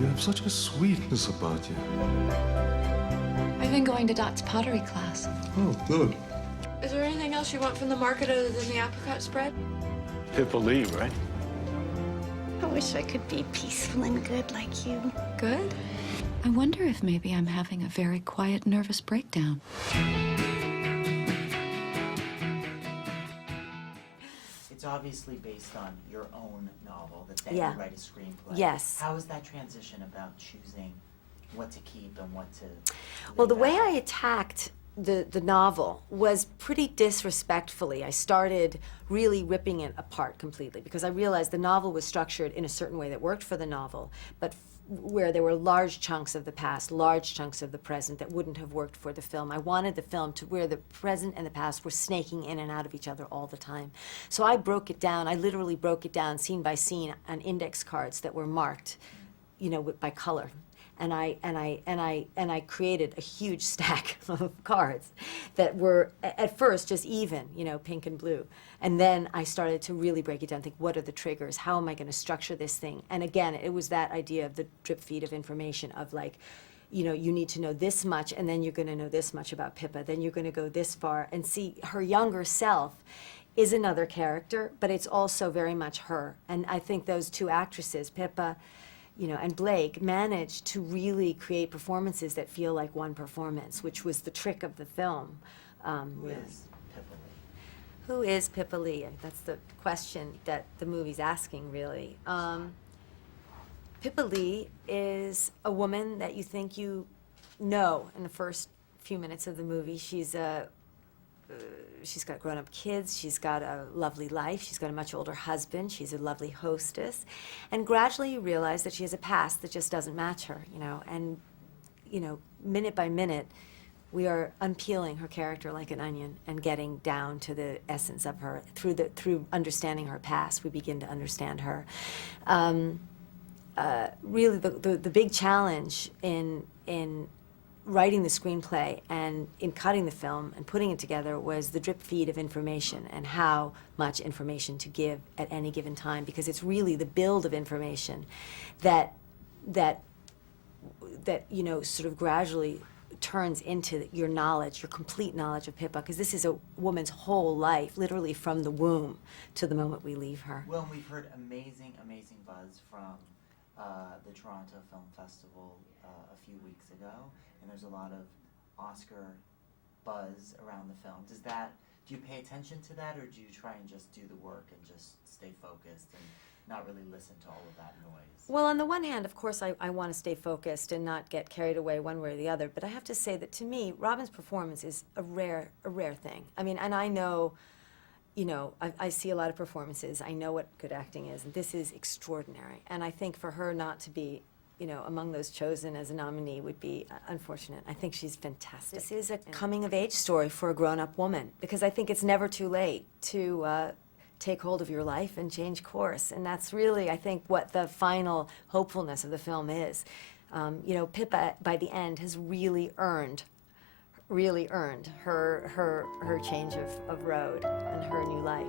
You have such a sweetness about you. I've been going to Dot's pottery class. Oh, good. Is there anything else you want from the market other than the apricot spread? Pippa Lee, right? I wish I could be peaceful and good like you. Good? I wonder if maybe I'm having a very quiet, nervous breakdown. It's obviously based on your own novel, that then Yeah. you write a screenplay. Yes. How is that transition about choosing what to keep and what to Well, the leave way out? I attacked the novel was pretty disrespectfully. I started really ripping it apart completely because I realized the novel was structured in a certain way that worked for the novel, but where there were large chunks of the past, large chunks of the present that wouldn't have worked for the film. I wanted the film to where the present and the past were snaking in and out of each other all the time. So I broke it down. I literally broke it down scene by scene on index cards that were marked, you know, by color. And I created a huge stack of cards that were at first just even, you know, pink and blue. And then I started to really break it down, think, what are the triggers? How am I going to structure this thing? And again, it was that idea of the drip feed of information of like, you know, you need to know this much, and then you're going to know this much about Pippa. Then you're going to go this far and see her younger self is another character, but it's also very much her. And I think those two actresses, Pippa, you know, and Blake, managed to really create performances that feel like one performance, which was the trick of the film. Who Really. is Pippa Lee? Who is Pippa Lee? That's the question that the movie's asking, really. Pippa Lee is a woman that you think you know in the first few minutes of the movie. She's got grown-up kids, she's got a lovely life, she's got a much older husband, she's a lovely hostess, and gradually you realize that she has a past that just doesn't match her, you know, and, you know, minute by minute, we are unpeeling her character like an onion and getting down to the essence of her. Through understanding her past, we begin to understand her. Really, the big challenge in writing the screenplay and in cutting the film and putting it together was the drip feed of information and how much information to give at any given time, because it's really the build of information that you know, sort of gradually turns into your knowledge, your complete knowledge of Pippa, because this is a woman's whole life, literally from the womb to the moment we leave her. Well, we've heard amazing buzz from the Toronto Film Festival a few weeks ago, and there's a lot of Oscar buzz around the film. Do you pay attention to that, or do you try and just do the work and just stay focused and not really listen to all of that noise? Well, on the one hand, of course, I want to stay focused and not get carried away one way or the other. But I have to say that to me, Robin's performance is a rare thing. I mean, and I know, you know, I see a lot of performances. I know what good acting is, and this is extraordinary. And I think for her not to be, you know, among those chosen as a nominee would be unfortunate. I think she's fantastic. This is a coming-of-age story for a grown-up woman, because I think it's never too late to take hold of your life and change course. And that's really, I think, what the final hopefulness of the film is. You know, Pippa, by the end, has really earned her change of road and her new life.